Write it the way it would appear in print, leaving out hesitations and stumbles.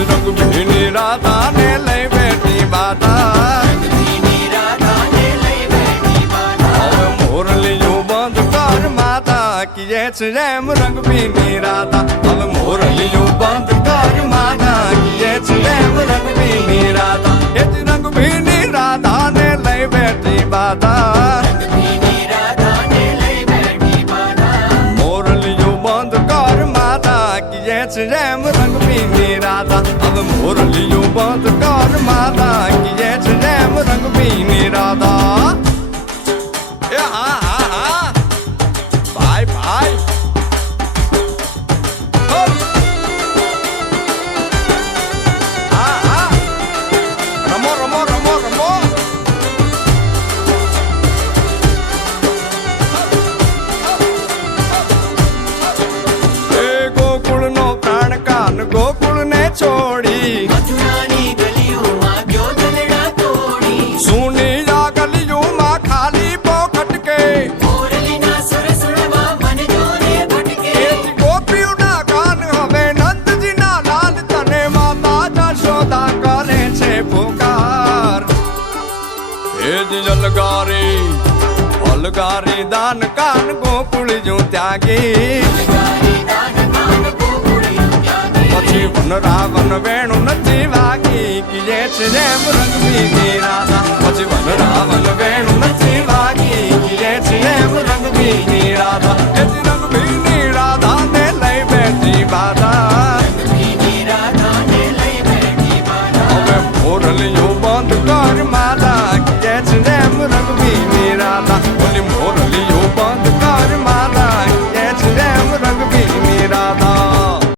રંગ ભીની રાધા ને લઈ બેઠી બાધા હવે મોરલીયું બંધ કર માતા કીએ છે જેમ રંગ ભીની રાધા હવે મોરલીયું બંધ કર માતા કીએ છે જેમ રંગ ભીની રાધા એ જ રંગ ભીની રાધા ને લઈ બેઠી બાધા જેમ રંગ ભીની રાધા હવે મોરલીયું બંધ કર માતા કીએ છે જેમ રંગ ભીની રાધા એ હા હા હા ભાઈ ભાઈ હા હા રમો રમો રમો રમો ગોકુળ ને છોડી મથુરાની ગલીઓમાં ગયો દલડા તોડી સુની આ ગલીઓમાં ખાલી પોખટ કે મોરલીના સુર સુરવા મન જોને ભટકે ગોપીઓના ગાન હવે નંદજીના લાલ તને માતા જશોદા કરે છે પુકાર એ જ અલગારી દાન કાન ગોકુળ જો ત્યાગી પછી વન રાવણ વેણુ નથી વાગી કીએ છે જેમ રંગ ભીની રાધા પછી વન રાવણ વેણુ નથી વાગી કીએ છે જેમ રંગ ભીની રાધા એ જ રંગ ભીની